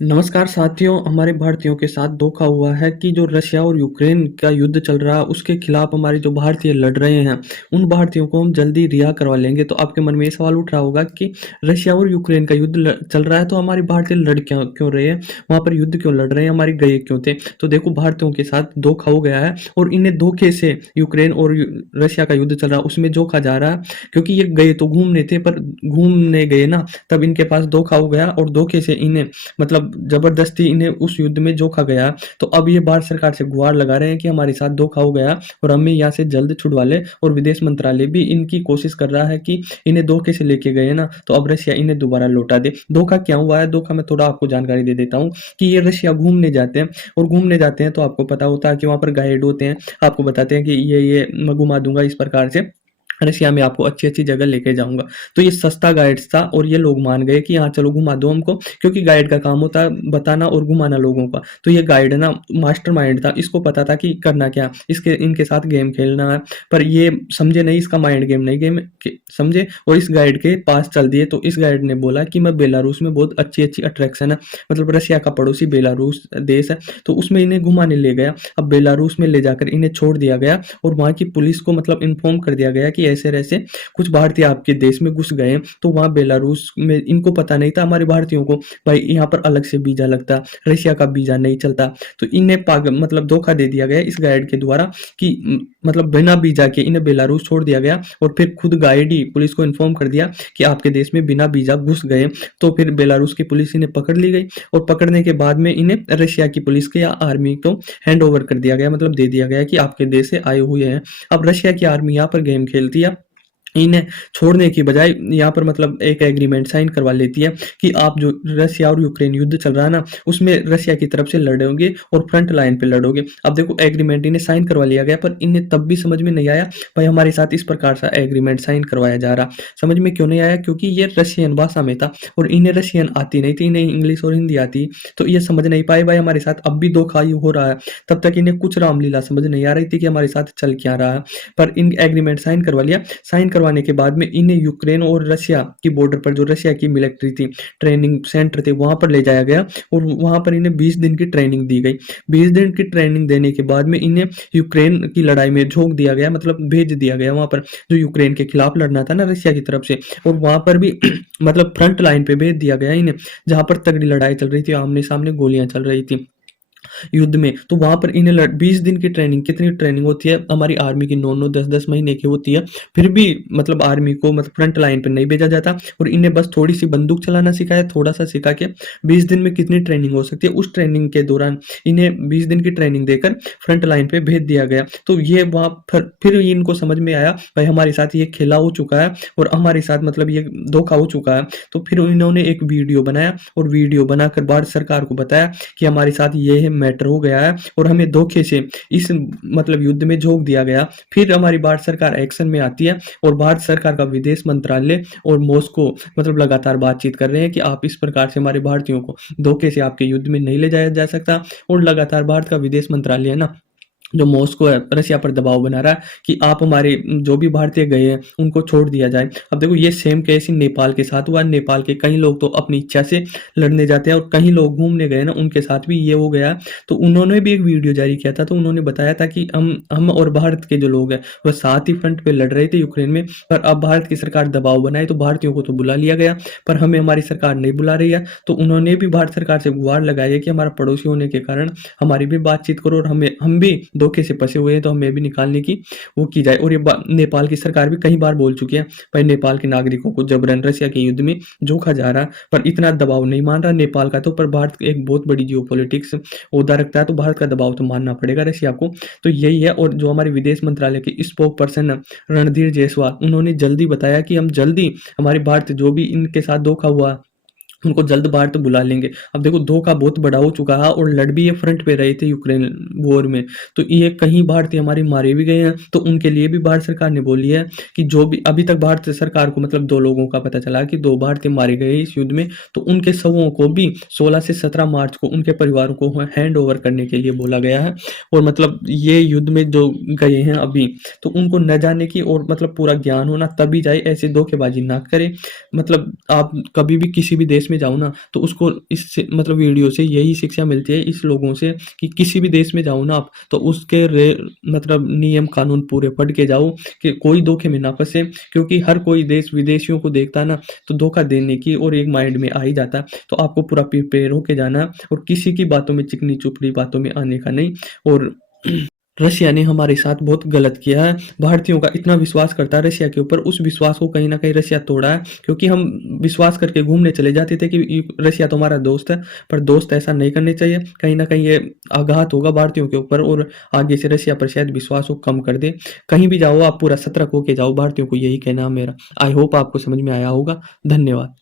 नमस्कार साथियों, हमारे भारतीयों के साथ धोखा हुआ है कि जो रशिया और यूक्रेन का युद्ध चल रहा है उसके खिलाफ हमारे जो भारतीय लड़ रहे हैं, उन भारतीयों को हम जल्दी रिहा करवा लेंगे। तो आपके मन में ये सवाल उठ रहा होगा कि रशिया और यूक्रेन का युद्ध चल रहा है तो हमारे भारतीय लड़ क्यों क्यों रहे हैं, वहाँ पर युद्ध क्यों लड़ रहे हैं, हमारे गए क्यों थे। तो देखो, भारतीयों के साथ धोखा हो गया है और इन्हें धोखे से यूक्रेन और रशिया का युद्ध चल रहा है उसमें जोखा जा रहा है, क्योंकि ये गए तो घूमने थे पर घूमने गए ना, तब इनके पास धोखा हो गया और धोखे से इन्हें मतलब जबरदस्ती इन्हें उस युद्ध में जोखा गया। तो अब ये भारत सरकार से गुहार लगा रहे हैं कि हमारे साथ धोखा हो गया और हमें यहाँ से जल्द छुड़वा ले। और विदेश मंत्रालय भी इनकी कोशिश कर रहा है कि इन्हें धोखे से लेके गए ना, तो अब रशिया इन्हें दोबारा लौटा दे। धोखा क्या हुआ है, धोखा मैं थोड़ा आपको जानकारी दे देता हूँ कि ये रशिया घूमने जाते हैं और घूमने जाते हैं तो आपको पता होता है कि वहाँ पर गाइड होते हैं, आपको बताते हैं कि ये मैं घुमा दूंगा इस प्रकार से, रशिया में आपको अच्छी-अच्छी जगह लेके जाऊँगा। तो ये सस्ता गाइड्स था और ये लोग मान गए कि हाँ, चलो घुमा दो हमको, क्योंकि गाइड का काम होता है बताना और घुमाना लोगों का। तो ये गाइड ना मास्टरमाइंड था, इसको पता था कि करना क्या, इसके इनके साथ गेम खेलना है। पर ये समझे नहीं, इसका माइंड गेम नहीं गेम के समझे और इस गाइड के पास चल दिए। तो इस गाइड ने बोला कि मैं बेलारूस में बहुत अच्छी-अच्छी अट्रैक्शन है, मतलब रशिया का पड़ोसी बेलारूस देश है, तो उसमें इन्हें घुमाने ले गया। अब बेलारूस में ले जाकर इन्हें छोड़ दिया गया और वहाँ की पुलिस को मतलब इन्फॉर्म कर दिया गया कि ऐसे-ऐसे कुछ भारतीय आपके देश में घुस गए हैं। तो वहाँ बेलारूस में इनको पता नहीं था हमारे भारतीयों को, भाई यहाँ पर अलग से वीज़ा लगता, रशिया का वीज़ा नहीं चलता। तो इन्हें पागल मतलब धोखा दे दिया गया इस गाइड के द्वारा कि मतलब बिना वीज़ा के इन्हें बेलारूस छोड़ दिया गया और फिर खुद गाइड ही पुलिस को इन्फॉर्म कर दिया कि आपके देश में बिना वीज़ा घुस गए। तो फिर बेलारूस की पुलिस इन्हें पकड़ ली गई और पकड़ने के बाद में इन्हें रशिया की पुलिस के या आर्मी को हैंड ओवर कर दिया गया, मतलब दे दिया गया कि आपके देश से आए हुए हैं। अब रशिया की आर्मी यहाँ पर गेम खेलती है, इन्हें छोड़ने की बजाय यहाँ पर मतलब एक एग्रीमेंट साइन करवा लेती है कि आप जो रशिया और यूक्रेन युद्ध चल रहा है ना, उसमें रशिया की तरफ से लड़ोगे और फ्रंट लाइन पे लड़ोगे। अब देखो, एग्रीमेंट इन्हें साइन करवा लिया गया पर इन्हें तब भी समझ में नहीं आया भाई हमारे साथ इस प्रकार सा एग्रीमेंट साइन करवाया जा रहा। समझ में क्यों नहीं आया, क्योंकि ये रशियन भाषा में था और इन्हें रशियन आती नहीं थी, इन्हें इंग्लिश और हिंदी आती। तो ये समझ नहीं पाए भाई हमारे साथ अब भी धोखा ही हो रहा है। तब तक इन्हें कुछ रामलीला समझ नहीं आ रही थी कि हमारे साथ चल क्या रहा है। पर इन एग्रीमेंट साइन करवा लिया। साइन करवाने के बाद में इन्हें यूक्रेन और रशिया की बॉर्डर पर जो रशिया की मिलिट्री थी, ट्रेनिंग सेंटर थे, वहां पर ले जाया गया और वहां पर इन्हें 20 दिन की ट्रेनिंग दी गई। 20 दिन की ट्रेनिंग देने के बाद में इन्हें यूक्रेन की लड़ाई में झोंक दिया गया, मतलब भेज दिया गया वहां पर जो यूक्रेन के खिलाफ लड़ना था ना रशिया की तरफ से, और वहां पर भी मतलब फ्रंट लाइन पे भेज दिया गया इन्हें, जहां पर तगड़ी लड़ाई चल रही थी, आमने सामने गोलियां चल रही थी युद्ध में। तो वहां पर इन्हें 20 दिन की ट्रेनिंग, कितनी ट्रेनिंग होती है हमारी आर्मी की, 9-9 10-10 महीने की होती है, फिर भी मतलब आर्मी को मतलब फ्रंट लाइन पर नहीं भेजा जाता और इन्हें बस थोड़ी सी बंदूक चलाना सिखाया, थोड़ा सा सिखा के 20 दिन में कितनी ट्रेनिंग हो सकती है, उस ट्रेनिंग के दौरान इन्हें 20 दिन की ट्रेनिंग देकर फ्रंट लाइन पे भेज दिया गया। तो ये वहां फिर इनको समझ में आया भाई हमारे साथ ये खेला हो चुका है और हमारे साथ मतलब ये धोखा हो चुका है। तो फिर इन्होंने एक वीडियो बनाया और वीडियो बनाकर भारत सरकार को बताया कि हमारे साथ ये मैटर हो गया है और हमें धोखे से इस मतलब युद्ध में झोंक दिया गया। फिर हमारी भारत सरकार एक्शन में आती है और भारत सरकार का विदेश मंत्रालय और मॉस्को मतलब लगातार बातचीत कर रहे हैं कि आप इस प्रकार से हमारे भारतीयों को धोखे से आपके युद्ध में नहीं ले जाया जा सकता। और लगातार भारत का विदेश मंत्रालय है ना, जो मॉस्को है, रशिया पर दबाव बना रहा है कि आप हमारे जो भी भारतीय गए हैं उनको छोड़ दिया जाए। अब देखो, ये सेम केस ही नेपाल के साथ हुआ। नेपाल के कई लोग तो अपनी इच्छा से लड़ने जाते हैं और कई लोग घूमने गए ना, उनके साथ भी ये हो गया। तो उन्होंने भी एक वीडियो जारी किया था, तो उन्होंने बताया था कि हम और भारत के जो लोग हैं वह साथ ही फ्रंट पे लड़ रहे थे यूक्रेन में, पर अब भारत की सरकार दबाव बनाए तो भारतीयों को तो बुला लिया गया पर हमें हमारी सरकार नहीं बुला रही है। तो उन्होंने भी भारत सरकार से गुहार लगाई है कि हमारा पड़ोसी होने के कारण हमारी भी बातचीत करो और हम भी धोखे से फंसे हुए हैं तो हमें भी निकालने की वो की जाए। और ये नेपाल की सरकार भी कई बार बोल चुकी है भाई नेपाल के नागरिकों को जबरन रशिया के युद्ध में जोखा जा रहा है, पर इतना दबाव नहीं मान रहा नेपाल का। तो पर भारत एक बहुत बड़ी जियोपॉलिटिक्स ओहदा रखता है, तो भारत का दबाव तो मानना पड़ेगा रशिया को। तो यही है। और जो हमारे विदेश मंत्रालय के स्पोक पर्सन रणधीर जायसवाल, उन्होंने जल्दी बताया कि हम जल्दी हमारे भारत जो भी इनके साथ धोखा हुआ उनको जल्द भारत बुला लेंगे। अब देखो, धोखा बहुत बड़ा हो चुका है और लड़ भी ये फ्रंट पे रहे थे यूक्रेन वॉर में, तो ये कहीं भारतीय हमारे मारे भी गए हैं। तो उनके लिए भी भारत सरकार ने बोली है कि जो भी अभी तक भारत सरकार को मतलब 2 लोगों का पता चला कि 2 भारतीय मारे गए इस युद्ध में, तो उनके शवों को भी 16 से 17 मार्च को उनके परिवारों को हैंड ओवर करने के लिए बोला गया है। और मतलब ये युद्ध में जो गए हैं अभी, तो उनको न जाने की और मतलब पूरा ज्ञान होना तभी जाए, ऐसे धोखेबाजी ना करे। मतलब आप कभी भी किसी भी देश देश में जाओ ना, तो उसको इससे मतलब वीडियो से यही शिक्षा मिलती है इस लोगों से कि किसी भी देश में जाओ ना आप, तो उसके मतलब नियम कानून पूरे पढ़ के जाओ कि कोई धोखे में ना फंसे, क्योंकि हर कोई देश विदेशियों को देखता है ना, तो धोखा देने की और एक माइंड में आ ही जाता है। तो आपको पूरा प्रिपेयर होके जाना है और किसी की बातों में, चिकनी चुपड़ी बातों में आने का नहीं। और रशिया ने हमारे साथ बहुत गलत किया है। भारतीयों का इतना विश्वास करता है रशिया के ऊपर, उस विश्वास को कहीं न कहीं रशिया तोड़ा है, क्योंकि हम विश्वास करके घूमने चले जाते थे कि रशिया तो हमारा दोस्त है, पर दोस्त ऐसा नहीं करने चाहिए। कहीं न कहीं ये आघात होगा भारतीयों के ऊपर और आगे से रशिया पर शायद विश्वास को कम कर दे। कहीं भी जाओ आप पूरा सतर्क होके जाओ, भारतीयों को यही कहना है मेरा। आई होप आपको समझ में आया होगा। धन्यवाद।